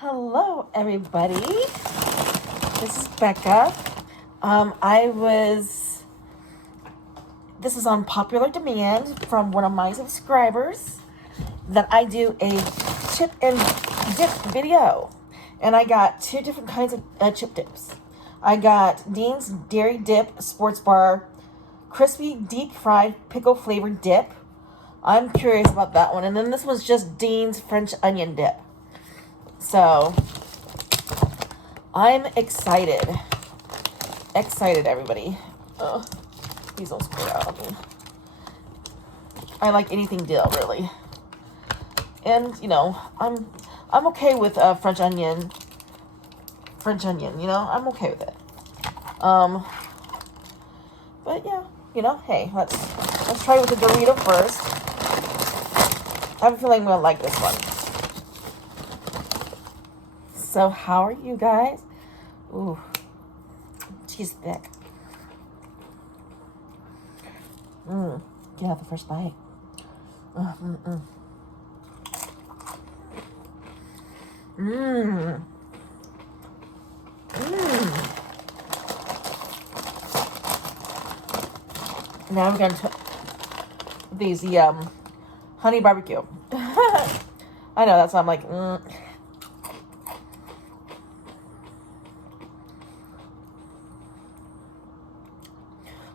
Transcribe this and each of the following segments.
Hello, everybody. This is Becca. This is on popular demand from one of my subscribers that I do a chip and dip video. And I got two different kinds of chip dips. I got Dean's Dairy Dip Sports Bar Crispy Deep Fried Pickle Flavored Dip. I'm curious about that one. And then this was just Dean's French Onion Dip. So, I'm excited. Excited, everybody. These will squirt out of me. I like anything dill, really. And, I'm okay with French onion. I'm okay with it. But yeah, hey, let's try with the Dorito first. I have a feeling I'm gonna like this one. So how are you guys? Ooh, she's thick. Yeah, the first bite. Now I'm gonna these honey barbecue. I know that's why I'm like.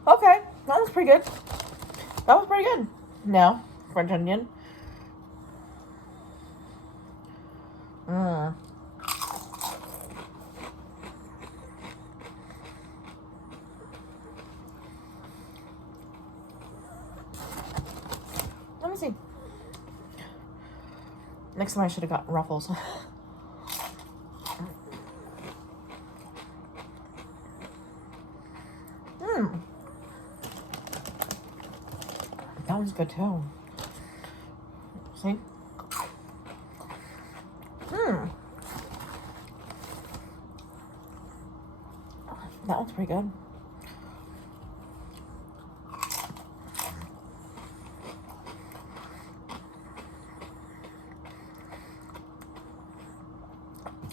Okay, that was pretty good. Now, French onion. Let me see. Next time I should have gotten Ruffles. That one's good too. See? That one's pretty good.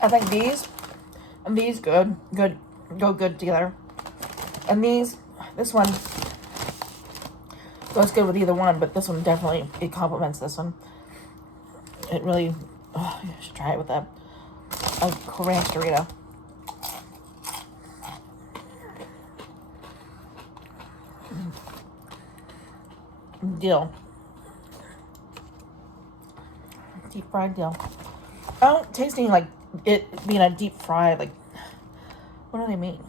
I think these and these go good together. And this one goes good with either one, but this one definitely, it complements this one. It really, you should try it with a ranch Dorito. Dill. Deep fried dill. I don't taste any like it being a deep fry. Like, what do they mean?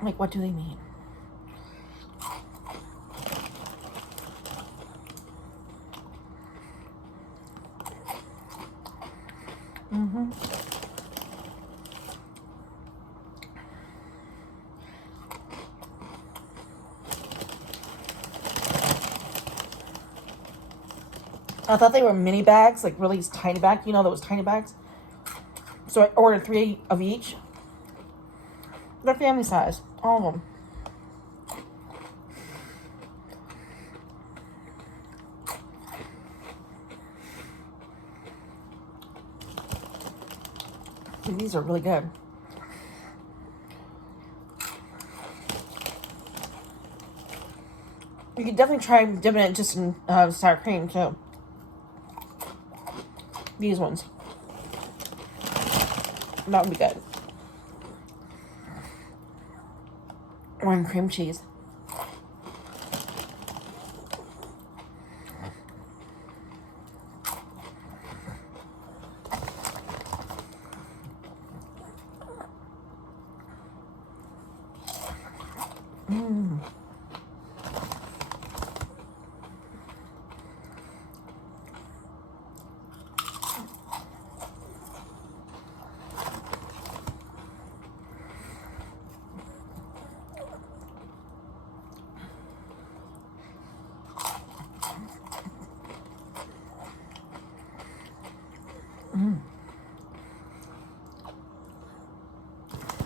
Like, what do they mean? I thought they were mini bags, like really tiny bags. You know those tiny bags? So I ordered 3 of each. They're family size, all of them. These are really good. You could definitely try dipping it just in sour cream too. These ones. That would be good. Or in cream cheese.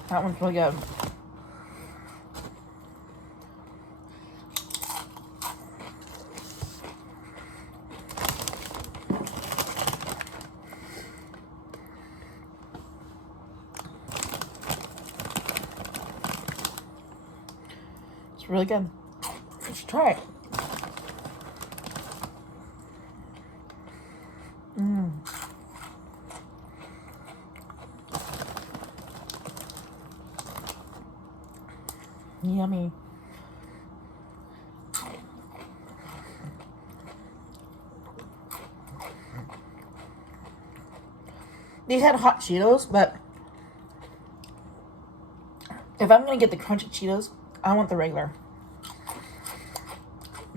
That one's really good. It's really good. You should try it. Yummy. These had hot Cheetos, but if I'm gonna get the crunchy Cheetos, I want the regular.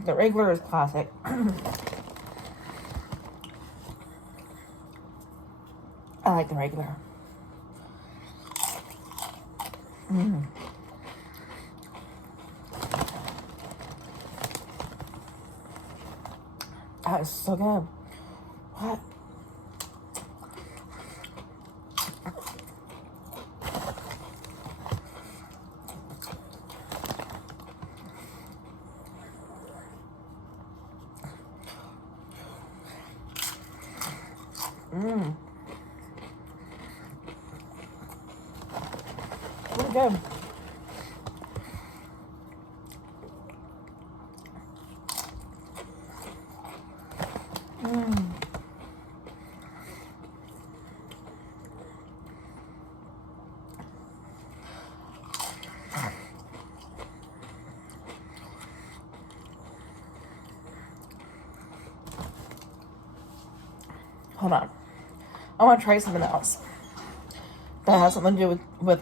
The regular is classic. I like the regular. That is so good. What? Really good. Hold on. I want to try something else that has something to do with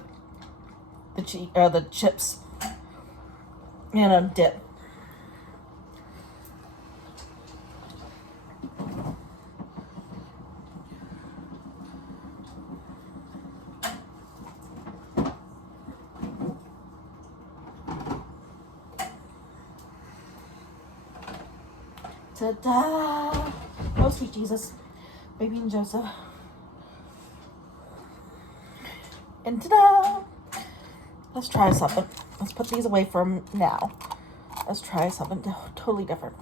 the chips and a dip. Ta-da! Oh, sweet Jesus. Baby and Joseph. And ta-da! Let's try something. Let's put these away for now. Let's try something totally different.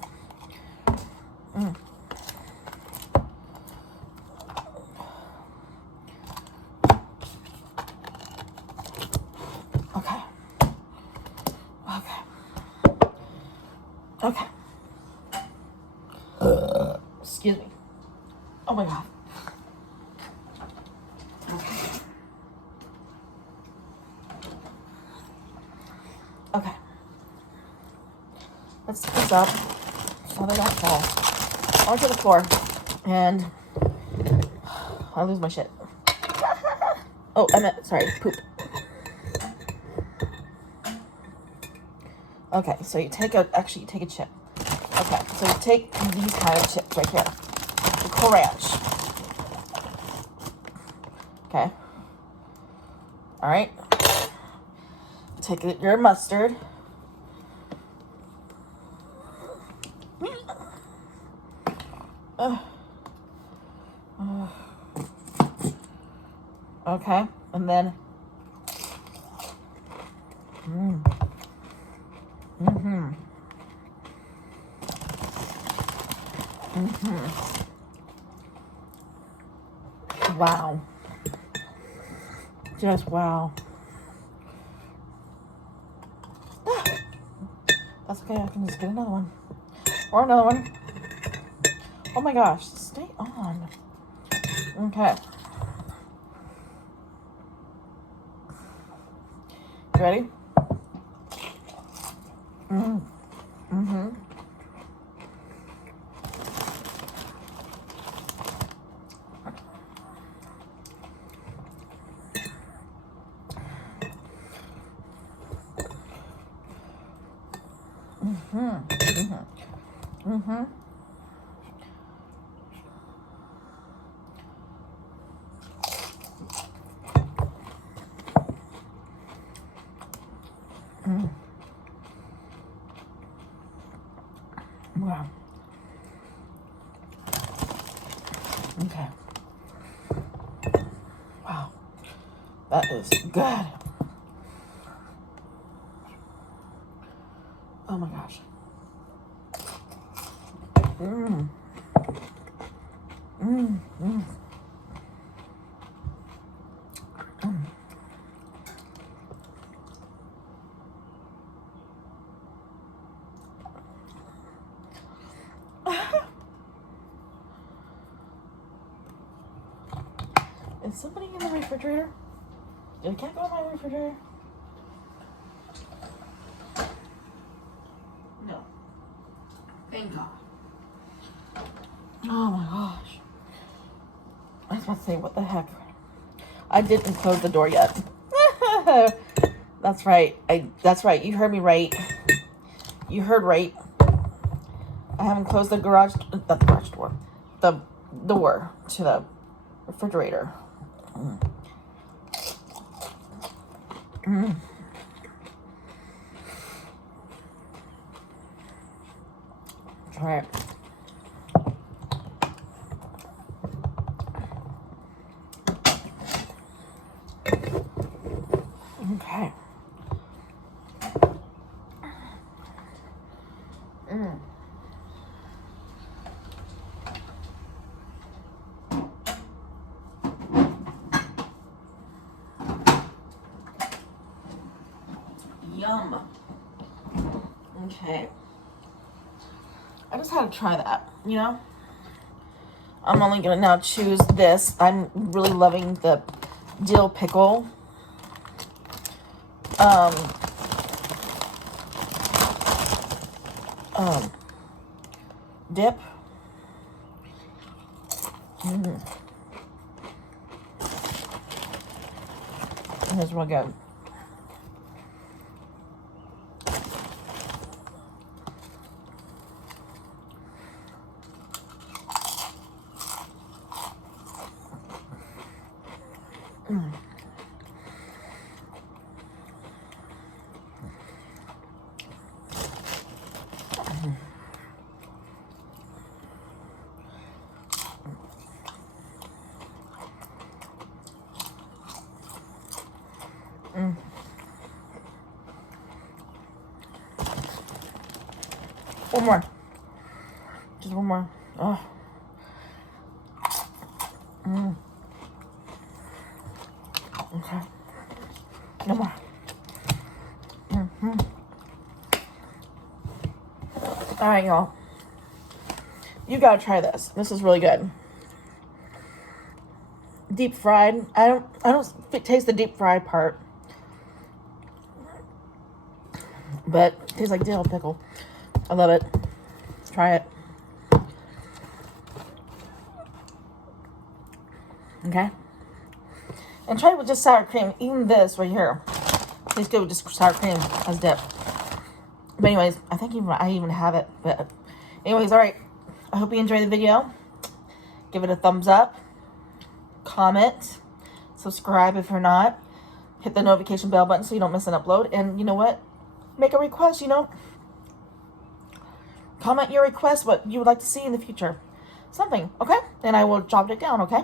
Okay. Okay. Excuse me. Oh my God. Okay. Let's pick this up so they don't fall onto the floor. And I lose my shit. Oh, I meant, sorry, poop. Okay, so you take you take a chip. Okay, so you take these kind of chips right here. The Cool Ranch. Okay. All right. Take your mustard. Okay, and then wow. Just wow. That's okay, I can just get another one. Or another one. Oh my gosh, stay on. Okay. You ready? Wow. Okay. Wow. That is good. Oh my gosh. Is somebody in the refrigerator? Did a cat go in my refrigerator? No. Thank God. Oh my gosh. I was about to say, what the heck? I didn't close the door yet. That's right. That's right. You heard me right. You heard right. I haven't closed the garage, not the garage door, the door to the refrigerator. All right. Okay. Yum. Okay. I just had to try that, you know? I'm only gonna now choose this. I'm really loving the dill pickle. Dip. It's real good. One more. Just one more. Oh. Okay. No more. All right, y'all. You gotta try this. This is really good. Deep fried. I don't taste the deep fried part, but it tastes like dill pickle. I love it. Try it. Okay. And try it with just sour cream. Even this right here tastes good with just sour cream as dip. But anyways, I think I even have it. But anyways, all right. I hope you enjoyed the video. Give it a thumbs up. Comment. Subscribe if you're not. Hit the notification bell button so you don't miss an upload. And you know what? Make a request, you know. Comment your request, what you would like to see in the future. Something, okay? And I will jot it down, okay?